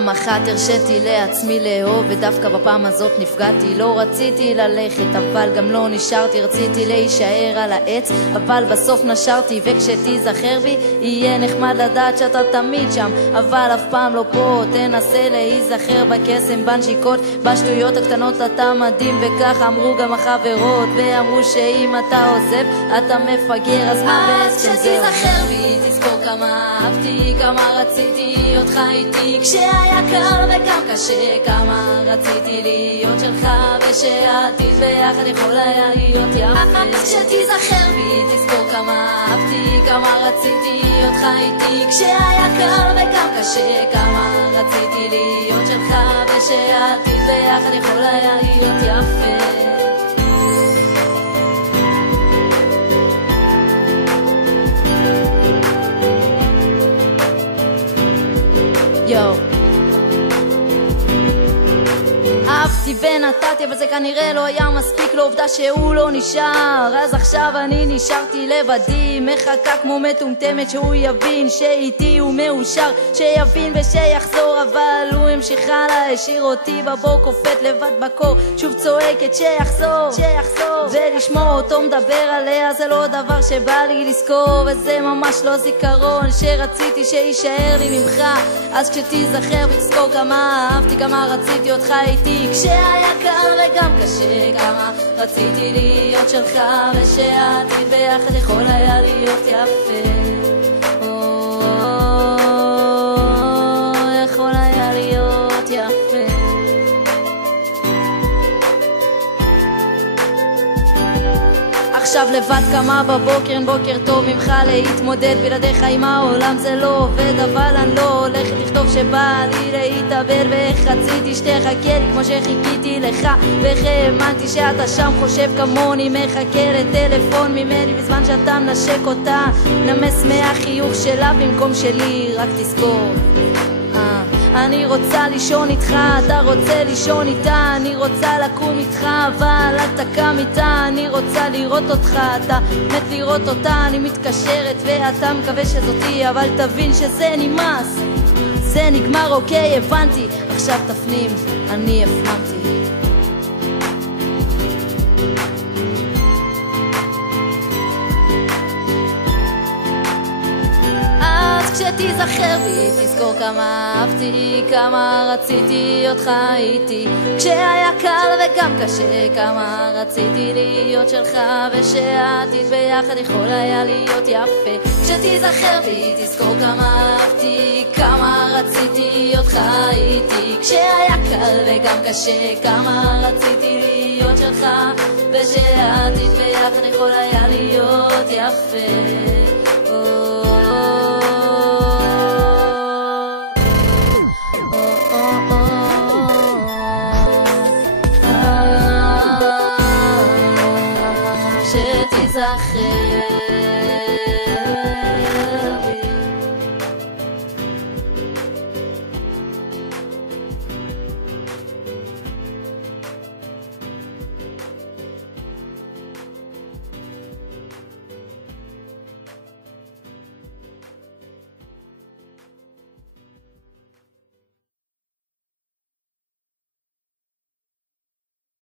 פעם אחת הרשיתי לעצמי לאהוב, ודווקא בפעם הזאת נפגעתי. לא רציתי ללכת אבל גם לא נשארתי, רציתי להישאר על העץ אבל בסוף נשרתי. וכשתיזכר בי יהיה נחמד לדעת שאתה תמיד שם, אבל אף פעם לא פה. תנסה להיזכר בקסם, בנשיקות, בשטויות הקטנות אתה מדהים, וכך אמרו גם החברות, ואמרו שאם אתה עוזב אתה מפגר. אז מה בעצם זהו? כשתיזכר בי תזכור כמה אהבתי, כמה רציתי אותך איתי כשהיה קר וגם קשה, כמה רציתי להיות שלך ושהעתיד ביחד יכול היה להיות יפה. כשתיזכר בי תזכור כמה אהבתי, כמה רציתי אותך איתי כשהיה קר וגם קשה, כמה רציתי להיות שלך ושהעתיד ביחד יכול היה להיות יפה. יו, אהבתי ונתתי אבל זה כנראה לא היה מספיק לעובדה שהוא לא נשאר. אז עכשיו אני נשארתי לבדי, מחכה כמו מטומטמת שהוא יבין שאיתי הוא מאושר, שיבין ושיחזור, אבל הוא המשיך הלאה, השאיר אותי בבור קופט לבד בקור, שוב צועקת שיחזור, שיחזור, ולשמוע אותו מדבר עליה זה לא דבר שבא לי לזכור, וזה ממש לא זיכרון שרציתי שישאר לי ממך. אז כשתיזכר ותזכור כמה אהבתי, כמה רציתי אותך איתי כשהיה קר וגם קשה, כמה רציתי להיות שלך ושהעתיד ביחד יכול היה להיות יפה. יכול היה להיות יפה. עכשיו לבד קמה בבוקר, אין בוקר טוב ממך להתמודד, בלעדיך עם העולם זה לא עובד, אבל אני לא הולכת לכתוב שבא לי להתאבד, ואיך רציתי שתחכה לי כמו שחיכיתי לך, ואיך האמנתי שאתה שם חושב כמוני, מחכה לטלפון ממני בזמן שאתה מנשק אותה, נמס מהחיוך שלה במקום שלי, רק תזכור אני רוצה לישון איתך, אתה רוצה לישון איתה, אני רוצה לקום איתך אבל אתה קם איתה, אני רוצה לראות אותך, אתה מת לראות אותה, אני מתקשרת ואתה מקווה שזאתי, אבל תבין שזה נמאס, זה נגמר. אוקיי הבנתי, עכשיו תפנים, אני הפנמתי. כשתיזכר בי תזכור כמה אהבתי, כמה רציתי אותך איתי כשהיה קל וגם קשה, כמה רציתי להיות שלך ושהעתיד ביחד יכול היה להיות יפה. כשתיזכר בי תזכור כמה אהבתי, כמה רציתי אותך איתי כשהיה קל וגם קשה, כמה רציתי להיות שלך ושהעתיד ביחד יכול היה להיות יפה. שתיזכר